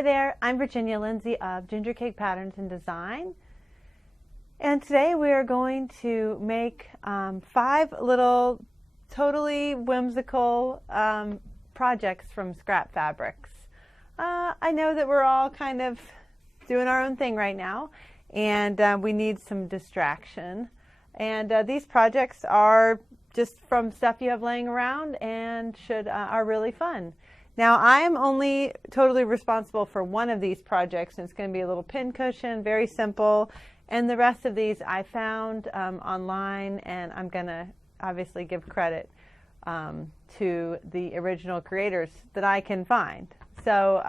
Hi there, I'm Virginia Lindsay of Ginger Cake Patterns and Design, and today we are going to make 5 little totally whimsical projects from scrap fabrics. I know that we're all kind of doing our own thing right now, and we need some distraction, and these projects are just from stuff you have laying around and are really fun. Now, I am only totally responsible for one of these projects, and it's going to be a little pin cushion, very simple. And the rest of these I found online, and I'm going to obviously give credit to the original creators that I can find. So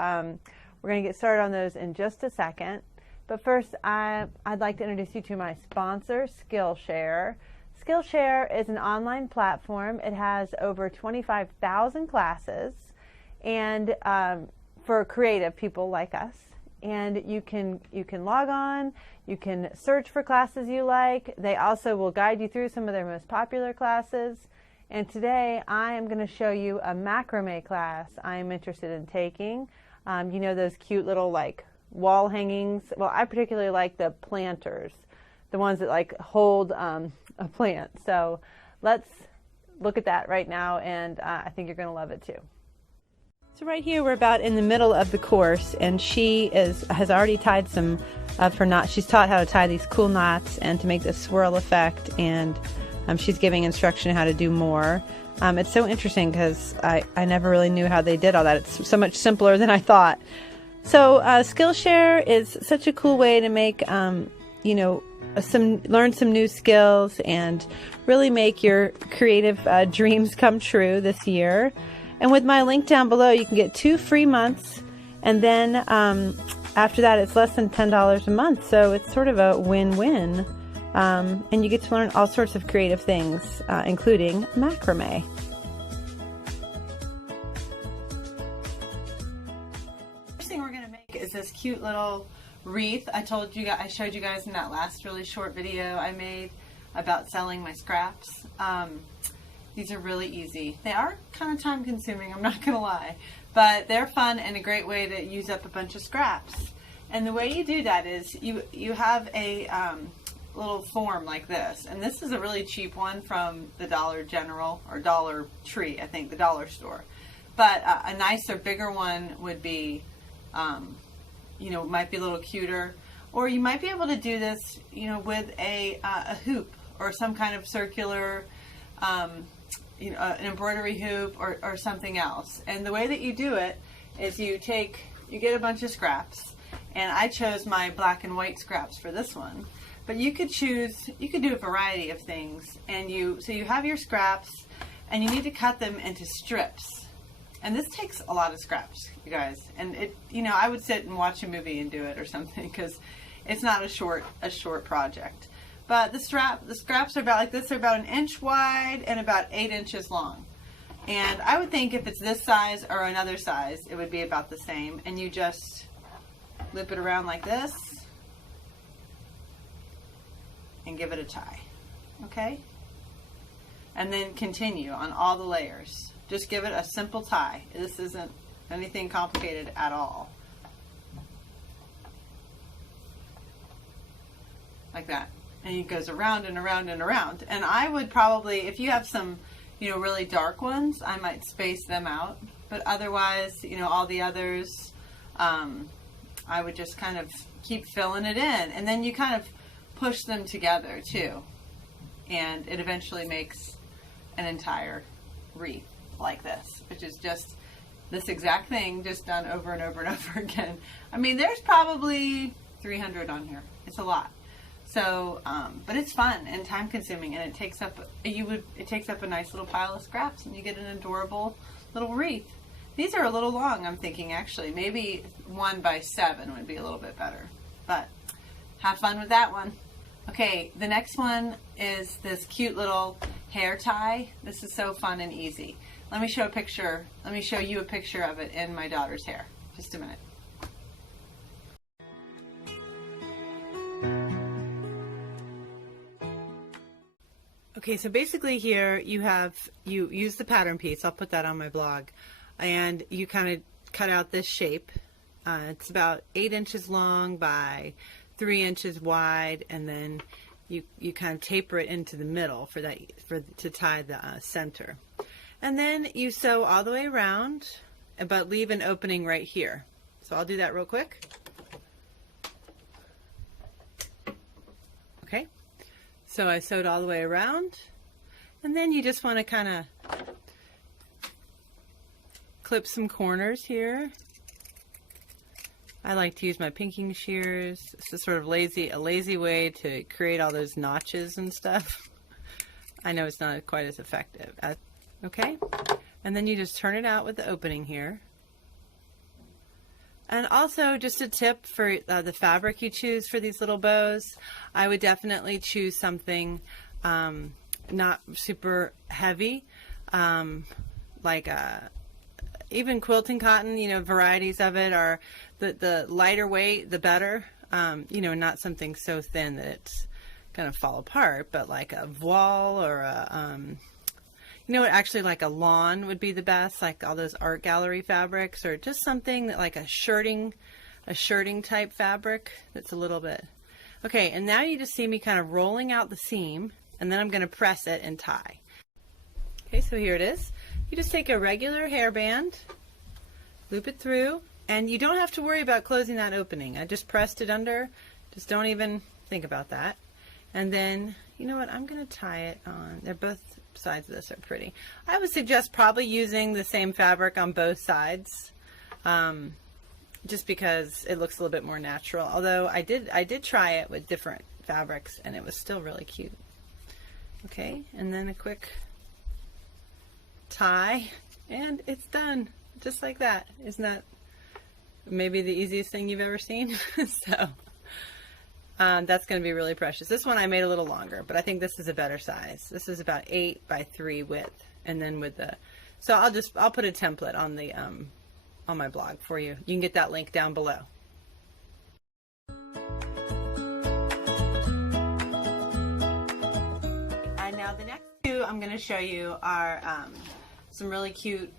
we're going to get started on those in just a second. But first, I'd like to introduce you to my sponsor, Skillshare. Skillshare is an online platform. It has over 25,000 classes, and for creative people like us, and you can log on, you can search for classes you like. They also will guide you through some of their most popular classes. And today I am going to show you a macrame class I'm interested in taking. You know those cute little like wall hangings? Well, I particularly like the planters, the ones that like hold a plant. So let's look at that right now, and I think you're going to love it too. So right here we're about in the middle of the course, and she has already tied some of her knots. She's taught how to tie these cool knots and to make the swirl effect, and she's giving instruction how to do more. It's so interesting because I never really knew how they did all that. It's so much simpler than I thought. So Skillshare is such a cool way to make learn some new skills and really make your creative dreams come true this year. And with my link down below, you can get 2 free months, and then after that, it's less than $10 a month. So it's sort of a win-win, and you get to learn all sorts of creative things, including macrame. First thing we're going to make is this cute little wreath. I showed you guys in that last really short video I made about selling my scraps. These are really easy. They are kind of time consuming, I'm not going to lie, but they're fun and a great way to use up a bunch of scraps. And the way you do that is you have a little form like this, and this is a really cheap one from the Dollar General or Dollar Tree, I think, the dollar store. But a nicer, bigger one would be, might be a little cuter, or you might be able to do this, with a hoop or some kind of circular, an embroidery hoop or something else. And the way that you do it is you get a bunch of scraps, and I chose my black and white scraps for this one. But you could do a variety of things, and so you have your scraps, and you need to cut them into strips. And this takes a lot of scraps, you guys. And I would sit and watch a movie and do it or something, because it's not a short project. But the scraps are about like this. They're about 1 inch wide and about 8 inches long. And I would think if it's this size or another size, it would be about the same. And you just loop it around like this and give it a tie. Okay? And then continue on all the layers. Just give it a simple tie. This isn't anything complicated at all. Like that. And it goes around and around and around. And I would probably, if you have some, really dark ones, I might space them out. But otherwise, all the others, I would just kind of keep filling it in. And then you kind of push them together too. And it eventually makes an entire wreath like this, which is just this exact thing, just done over and over and over again. I mean, there's probably 300 on here. It's a lot. So, but it's fun and time consuming, and it takes up a nice little pile of scraps, and you get an adorable little wreath. These are a little long, I'm thinking, actually. Maybe 1 by 7 would be a little bit better, but have fun with that one. Okay, the next one is this cute little hair tie. This is so fun and easy. Let me show you a picture of it in my daughter's hair. Just a minute. Okay, so basically here you use the pattern piece. I'll put that on my blog. And you kind of cut out this shape It's about 8 inches long by 3 inches wide, and then you kind of taper it into the middle to tie the center. And then you sew all the way around, but leave an opening right here. So I'll do that real quick. Okay, so I sewed all the way around, and then you just want to kind of clip some corners here. I like to use my pinking shears. It's a sort of a lazy way to create all those notches and stuff. I know it's not quite as effective. Okay, and then you just turn it out with the opening here. And also, just a tip for the fabric you choose for these little bows, I would definitely choose something not super heavy, like even quilting cotton. You know, varieties of it are the lighter weight, the better. You know, not something so thin that it's gonna fall apart, but like a voile or a you know what, actually like a lawn would be the best, like all those art gallery fabrics, or just something that like a shirting type fabric that's a little bit. Okay, and now you just see me kind of rolling out the seam, and then I'm going to press it and tie. Okay, so here it is. You just take a regular hairband, loop it through, and you don't have to worry about closing that opening. I just pressed it under. Just don't even think about that. And then, you know what, I'm going to tie it on. They're both sides of this are pretty. I would suggest probably using the same fabric on both sides, just because it looks a little bit more natural. Although I did try it with different fabrics, and it was still really cute. Okay, and then a quick tie, and it's done, just like that. Isn't that maybe the easiest thing you've ever seen? So that's going to be really precious. This one I made a little longer, but I think this is a better size. This is about 8 by 3 width, and then with the, so I'll put a template on the on my blog for you. You can get that link down below. And now the next two I'm going to show you are some really cute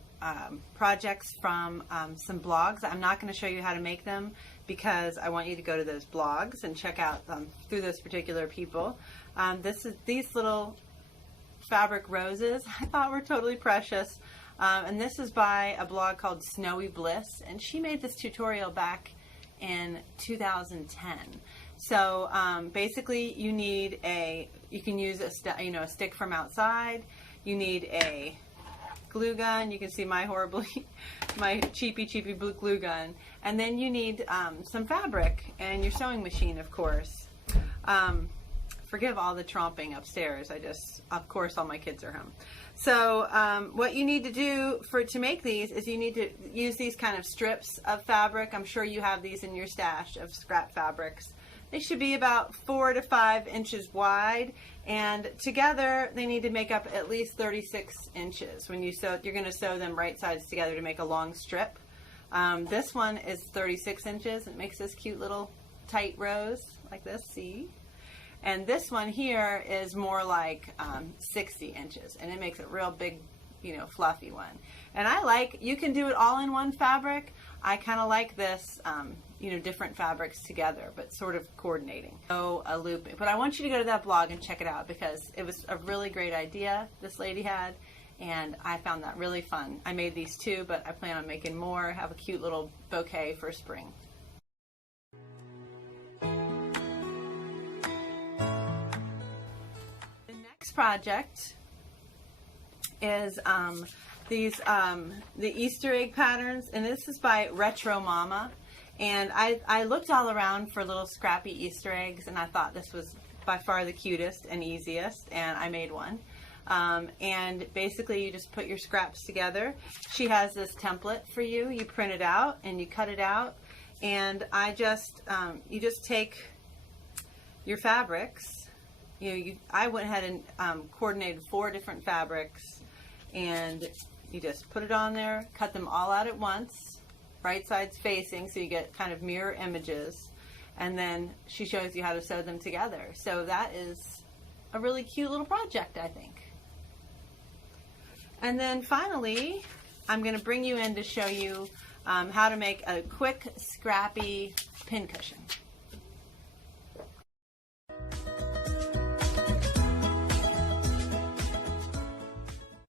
projects from some blogs. I'm not going to show you how to make them because I want you to go to those blogs and check out through those particular people. These little fabric roses I thought were totally precious, and this is by a blog called Snowy Bliss, and she made this tutorial back in 2010. So basically you need you can use a stick from outside. You need a glue gun. You can see my cheapy glue gun. And then you need some fabric and your sewing machine, of course. Forgive all the tromping upstairs. Of course, all my kids are home. So what you need to do to make these is you need to use these kind of strips of fabric. I'm sure you have these in your stash of scrap fabrics. They should be about 4 to 5 inches wide, and together they need to make up at least 36 inches. When you sew, you're going to sew them right sides together to make a long strip. This one is 36 inches. It makes this cute little tight rows like this, see? And this one here is more like 60 inches, and it makes a real big, fluffy one. And you can do it all in one fabric. I kind of like this, different fabrics together, but sort of coordinating. So a loop, but I want you to go to that blog and check it out because it was a really great idea this lady had, and I found that really fun. I made these too, but I plan on making more, have a cute little bouquet for spring. The next project is the Easter egg patterns, and this is by Retro Mama. And I looked all around for little scrappy Easter eggs, and I thought this was by far the cutest and easiest, and I made one. And basically you just put your scraps together. She has this template for you. You print it out and you cut it out, and you just take your fabrics. I went ahead and coordinated 4 different fabrics, and you just put it on there, cut them all out at once, right sides facing, so you get kind of mirror images, and then she shows you how to sew them together. So that is a really cute little project, I think. And then finally, I'm going to bring you in to show you how to make a quick, scrappy pincushion.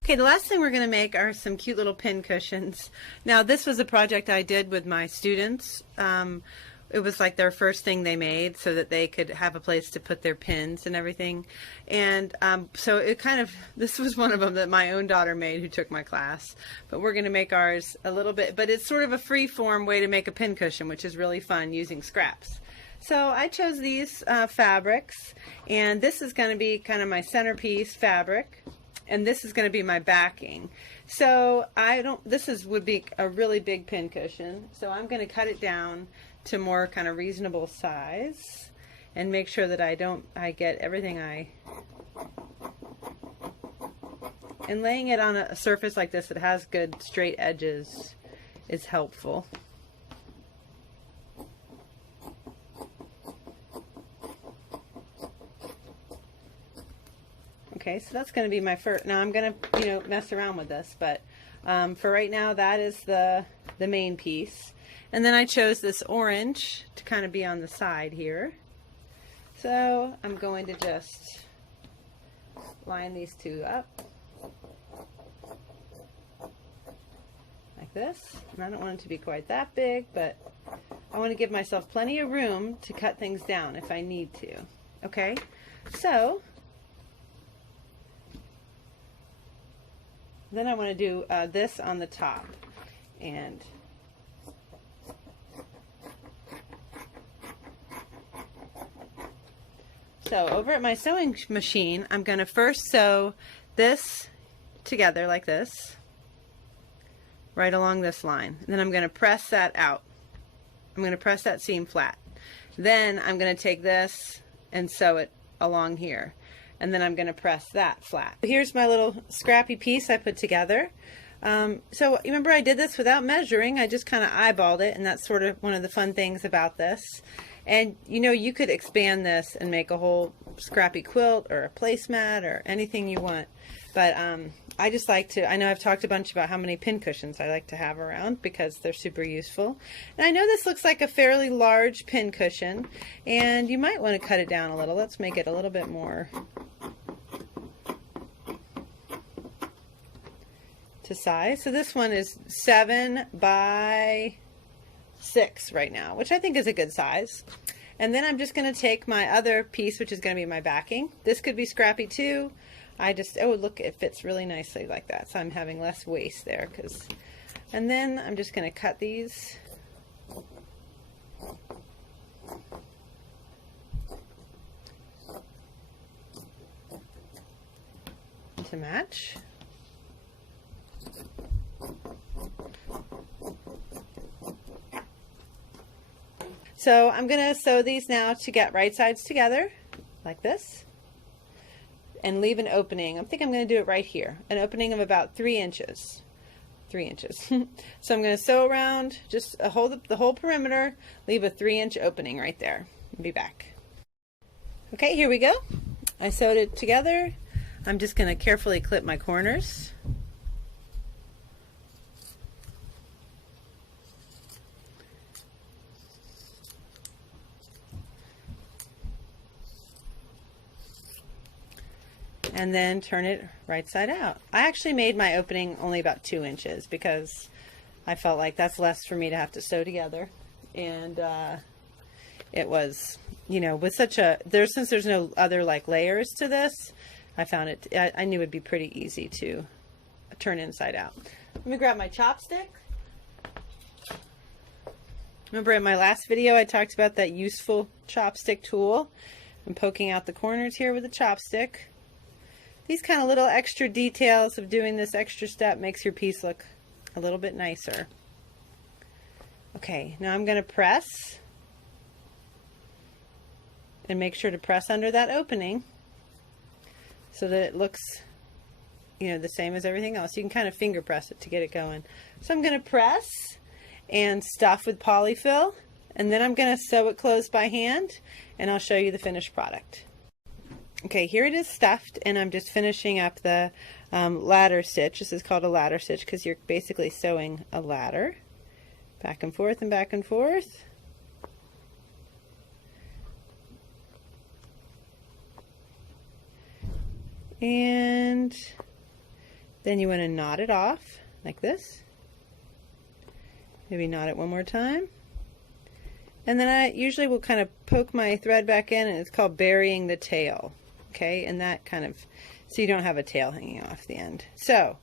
Okay, the last thing we're going to make are some cute little pin cushions. Now, this was a project I did with my students. It was like their first thing they made so that they could have a place to put their pins and everything. And so it kind of, this was one of them that my own daughter made who took my class. But we're going to make ours a little bit, but it's sort of a free form way to make a pin cushion, which is really fun using scraps. So I chose these fabrics, and this is going to be kind of my centerpiece fabric. And this is going to be my backing. So would be a really big pin cushion. So I'm going to cut it down to more kind of reasonable size and make sure that I get everything and laying it on a surface like this that has good straight edges is helpful. Okay, so that's going to be my first. Now I'm going to, mess around with this, but for right now, that is the main piece. And then I chose this orange to kind of be on the side here. So I'm going to just line these two up like this. And I don't want it to be quite that big, but I want to give myself plenty of room to cut things down if I need to. Okay, so then I want to do this on the top, and so over at my sewing machine, I'm going to first sew this together like this, right along this line. And then I'm going to press that out. I'm going to press that seam flat. Then I'm going to take this and sew it along here. And then I'm going to press that flat. Here's my little scrappy piece I put together. So remember, I did this without measuring. I just kind of eyeballed it, and that's sort of one of the fun things about this. And you could expand this and make a whole scrappy quilt or a placemat or anything you want. But I just like to, I know I've talked a bunch about how many pin cushions I like to have around because they're super useful. And I know this looks like a fairly large pin cushion, and you might want to cut it down a little. Let's make it a little bit more to size. So this one is 7 by 6 right now, which I think is a good size. And then I'm just going to take my other piece, which is going to be my backing. This could be scrappy too. Oh look, it fits really nicely like that. So I'm having less waste there, and then I'm just going to cut these to match. So I'm going to sew these now to get right sides together like this and leave an opening. I think I'm going to do it right here, an opening of about 3 inches. 3 inches. So I'm going to sew around just the whole perimeter, leave a 3-inch opening right there, and be back. Okay, here we go. I sewed it together. I'm just going to carefully clip my corners. And then turn it right side out. I actually made my opening only about 2 inches because I felt like that's less for me to have to sew together. And it was, with since there's no other like layers to this, I found I knew it'd be pretty easy to turn inside out. Let me grab my chopstick. Remember in my last video I talked about that useful chopstick tool. I'm poking out the corners here with a chopstick. These kind of little extra details of doing this extra step makes your piece look a little bit nicer. Okay, now I'm going to press and make sure to press under that opening so that it looks, the same as everything else. You can kind of finger press it to get it going. So I'm going to press and stuff with polyfill, and then I'm going to sew it closed by hand, and I'll show you the finished product. Okay, here it is stuffed, and I'm just finishing up the ladder stitch. This is called a ladder stitch because you're basically sewing a ladder. Back and forth and back and forth. And then you want to knot it off like this. Maybe knot it one more time. And then I usually will kind of poke my thread back in, and it's called burying the tail. Okay, and that kind of, so you don't have a tail hanging off the end. So,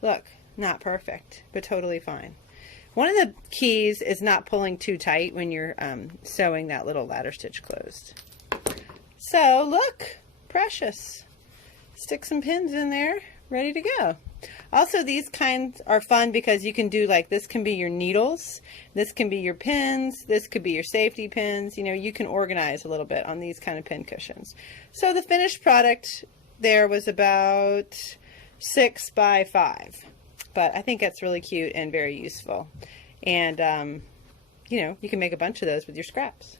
look, not perfect, but totally fine. One of the keys is not pulling too tight when you're sewing that little ladder stitch closed. So, look, precious. Stick some pins in there, ready to go. Also, these kinds are fun because you can do, like, this can be your needles, this can be your pins, this could be your safety pins. You know, you can organize a little bit on these kind of pin cushions. So the finished product there was about 6 by 5, but I think that's really cute and very useful. And you know, you can make a bunch of those with your scraps.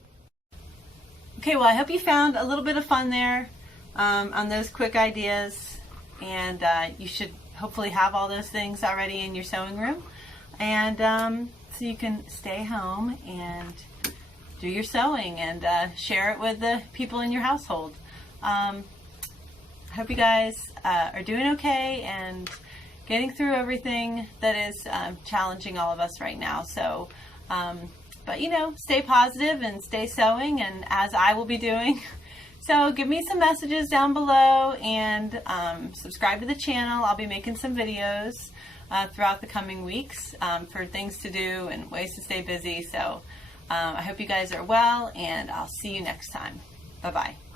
Okay, well, I hope you found a little bit of fun there on those quick ideas, and you should hopefully have all those things already in your sewing room, and so you can stay home and do your sewing and share it with the people in your household. I hope you guys are doing okay and getting through everything that is challenging all of us right now. So, but you know, stay positive and stay sewing, and as I will be doing. So give me some messages down below, and subscribe to the channel. I'll be making some videos throughout the coming weeks for things to do and ways to stay busy. So I hope you guys are well, and I'll see you next time. Bye-bye.